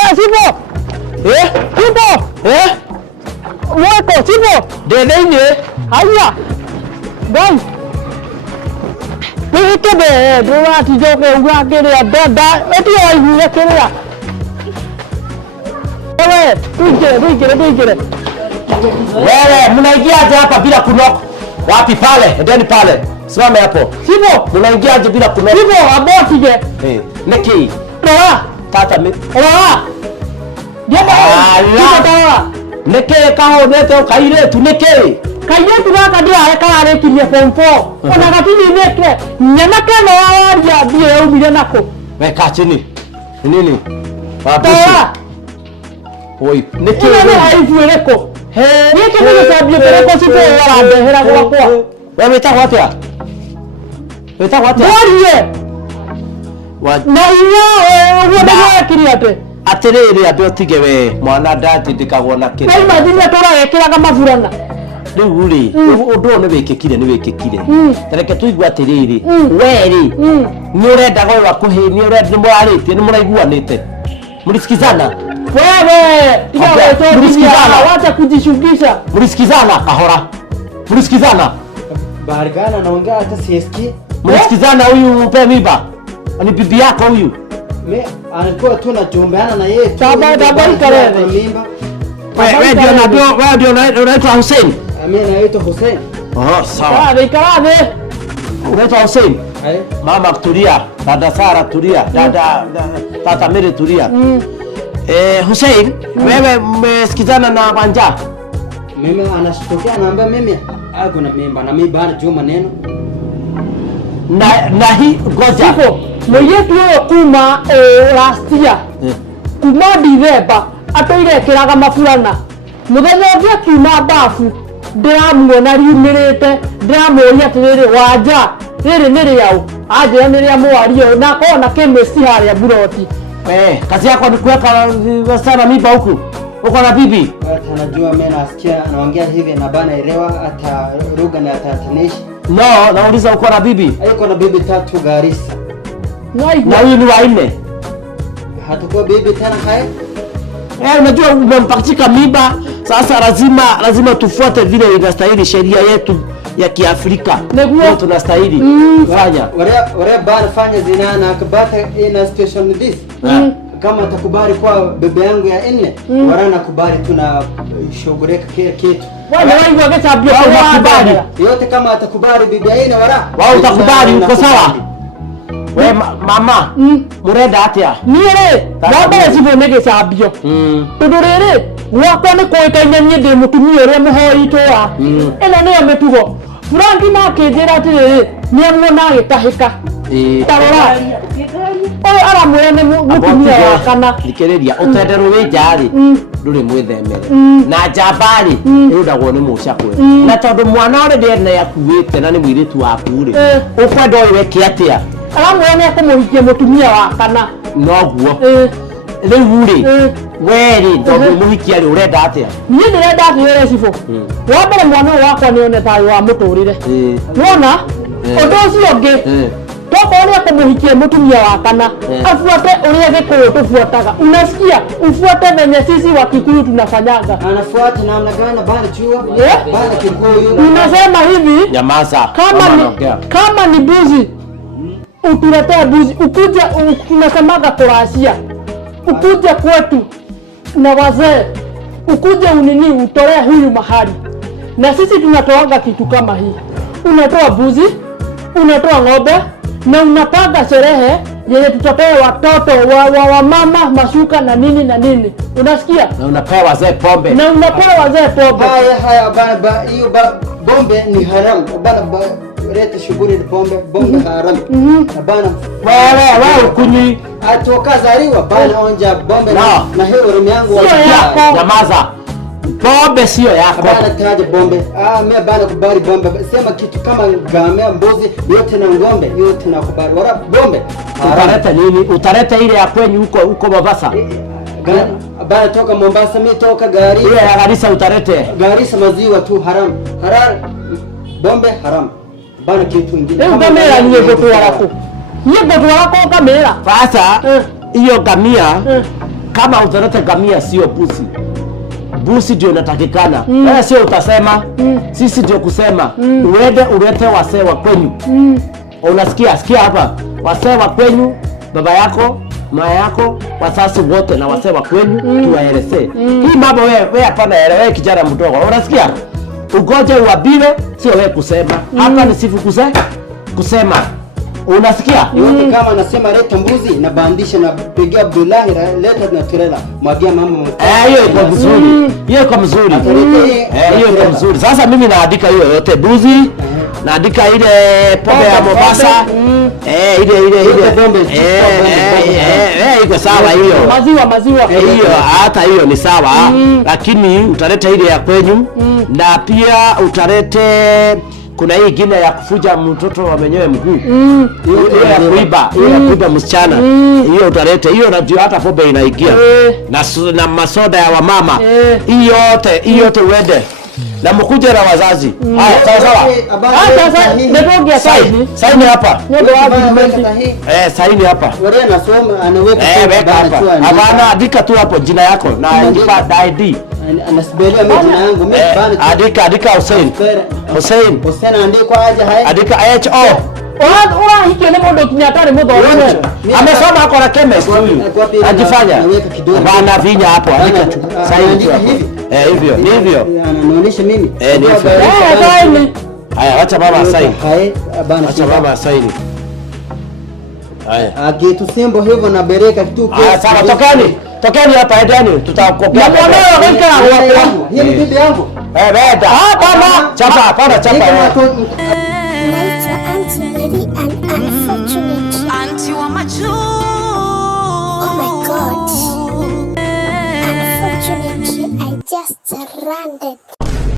Sipo. Sipo. Wako sipo. Dedeni. Haya. Gai. Kebe doa tijoke ugakere dada eti ayu kere. Tuikere. Wewe mnaingiaje hapa bila kunok? Wapi pale? Endeni pale. Simama hapo. Sipo. Mnaingiaje bila kunok? Sipo abotije. Neki. Toa. Tata mi. Toa. Ala. Neke kaho neto kaire tu neke. Kaire tu ka kadira kare kinya form 4. Ona katini neke. Nyana kana ya bie ubire nako. Weka chini. Nini? Toa. Oi, neke. Neke haifueleko. Neke ni sabio peleko sipo wala behera kwa. Wewe unataka wapi? Unataka wapi? Na iyo wona kiriate. Atiriri andu tige we mwana ndati ndikagwo na kire. Na imagine tora yekiraga mafurana. Riu ri undu ni wikikire. Tareke tuigwa atiriri. Weri. Ni urenda gwa kuhini urenda ni muraritie ni muraiguanite. Mlisikizana? Wewe, mlisikizana, wacha kujishughisha. Mlisikizana kahora. Mlisikizana? Bargana naongea hata sisikii. Mlisikizana huyu mpe mimba? Ni bibi yako huyu? Mimi alikuwa tu najumbeana na yeye. Tabari karere. Mimba. Wewe ndio unaitwa Hussein? Mimi naitwa Hussein. Sawa. Karabe. Unaitwa Hussein? Mama tulia, dada Sara tulia, dada tata Mary tulia. Hussein, wewe mmesikizana na Wanja? Mimi anashtukia anaambia mimi ako na mimba na mimi bana juma neno. Na hii goja. Siko, mweyetu kuma last year. Kuma December atoire kiraga mafurana. Muthenya ũcio kiuma bafu ndiramuona riumirite ndiramuonia atiriri Wanja riri nĩ rĩau anjĩra nĩ rĩa mwario na kona chemist harĩa buroti. Kazi yako ni kuweka sana mimba huku. Uko na bibi? Anajua mimi nasikia anaongea hivi na bana elewa hata lugha na tatanishi. No, nauliza uko na bibi? Yuko na bibi 3 Garissa. Na huyu ni wa 4. Hatakuwa bibi tena haya? Unajua umempachika mimba, sasa lazima tufuate vile inastahili sheria yetu ya Kiafrika. Ndio tunastahili kufanya. Wale bana fanya zina na akabata in situation this. Kama atakubali kwa bebe yangu ya 4, wala nakubali tuna shughulika kile kitu. Wale wakesabia kubali. Yote kama atakubali bibi ya 4 wala. Wao utakubali uko sawa? We mama, murenda atia? Niere, baba sibo nege sabio. Tudurere, wakwa ni koikaine nyende mutumia uria muhoi toa. Eno ni ametugo. Franki na kejera atiriri, ni amwona agitahika. Tarora. Oyo aramwira ni mutumia wa kana. Thikiriria utenderwo wi njari nduri mwithemere. Na njambari irudagwo ni mucakwe. Na tondu mwana uri ndene yakuite na ni mwiritu waku ri. Ukwenda oyo weke atia? Aramwona kumuhikia mutumia wa kana. Noguo. Riu ri weri tondu muhikia ri urenda atia? Ni ndirenda atia sifo. Wa mbere mwana wakwa ni one tayo wa muturire. Wona? Undu ucio ngi. Toko uria kumuhikia mutumia wa kana. Afuate uria gikuyu tufuataga. Unasikia? Ufuate venye sisi wa Kikuyu tunafanyaga. Anafuata namna gani bana chua? Bana Kikuyu. Unasema hivi? Nyamaza. Kama ni buzi utuletee buzi, ukuja tunasemaga kurasia, ukuja kwetu na wazee, ukuja unini utolee huyu mahali, na sisi tunatoaga kitu kama hii. Unatoa buzi, unatoa ng'ombe na unapanga sherehe yenye tutatoa watoto wa mama mashuka na nini na nini. Unasikia? Na unapewa wazee pombe. Haya bana, hiyo bombe ni haramu bana. Leta shughuli bombe haramu. Bana wewe ukunywi atoka zaliwa bana onja bombe na hiyo roho yangu nyamaza. Bombe sio yako. Bana taje bombe. Mimi bana kubali bombe. Sema kitu kama ngamia, mbuzi, yote na ng'ombe, yote na kubali. Wala bombe. Utaleta nini? Utaleta ile ya kwenyu huko Mombasa. Bana toka Mombasa, mimi toka Garissa. Ile ya Garissa utalete. Garissa maziwa tu haram. Bombe haram. Bana kitu kingine. Kamera ni goto wako. Ni goto wako kamera. Sasa hiyo gamia kama utaleta ngamia sio busi. Busi ndio inatakikana. Wewe sio utasema. Sisi ndio kusema. Uende ulete wasee wa kwenyu. Unasikia? Sikia hapa. Wasee wa kwenyu, baba yako, mama yako, wasasi wote na wasee wa kwenyu tuwaelezee. Hii mambo wewe hapana elewe kijana mdogo. Unasikia? Ugoje uabiwe sio wewe kusema. Hapa ni sifu kusema. Unasikia? Yote kama anasema leta mbuzi na bandisha na pigia Abdullahi leta na trailer. Mwagia mama. Hiyo iko mzuri. Hiyo iko mzuri. Hiyo iko mzuri. Sasa mimi naandika hiyo yote mbuzi. Naandika ile pombe ya Mombasa. Ile pombe. Iko sawa hiyo. Maziwa. Hiyo hata hiyo ni sawa. Lakini utaleta ile ya kwenyu na pia utalete kuna hii ingine ya kufuja mtoto wa mwenyewe mguu. Hiyo ya kuiba msichana. Hiyo utalete. Hiyo ndio hata pombe inaingia. Na masoda ya wamama. Hiyo yote uende. Na mkuje na wazazi. Haya, sawa. Sasa ndio saini hapa. Saini hapa. Wewe unasoma anaweka hapa. Hapana, andika tu hapo jina yako na ID. Anasibelia majina yangu mimi bana. Andika Hussein andikwa aje haya. Andika HO. Hiki ni modo kinyatari modo wewe. Amesoma ako na chemist huyu. Ajifanya. Bana vinya hapo andika tu. Saini tu hapo. Hivyo. Anaonyesha mimi. Ni hivyo. Saini. Haya, acha baba asaini. Bana. Acha baba asaini. Haya. Akitusembo hivyo na bereka kitu. Sawa, tokeni hapa endeni tutakopea. Na mwanao weka hapo. Hii ni bibi yangu. Beta. Bana. Chapa. Naitwa Auntie Mary and unfortunate. Auntie wa macho. Oh my God. Unfortunately, I just landed.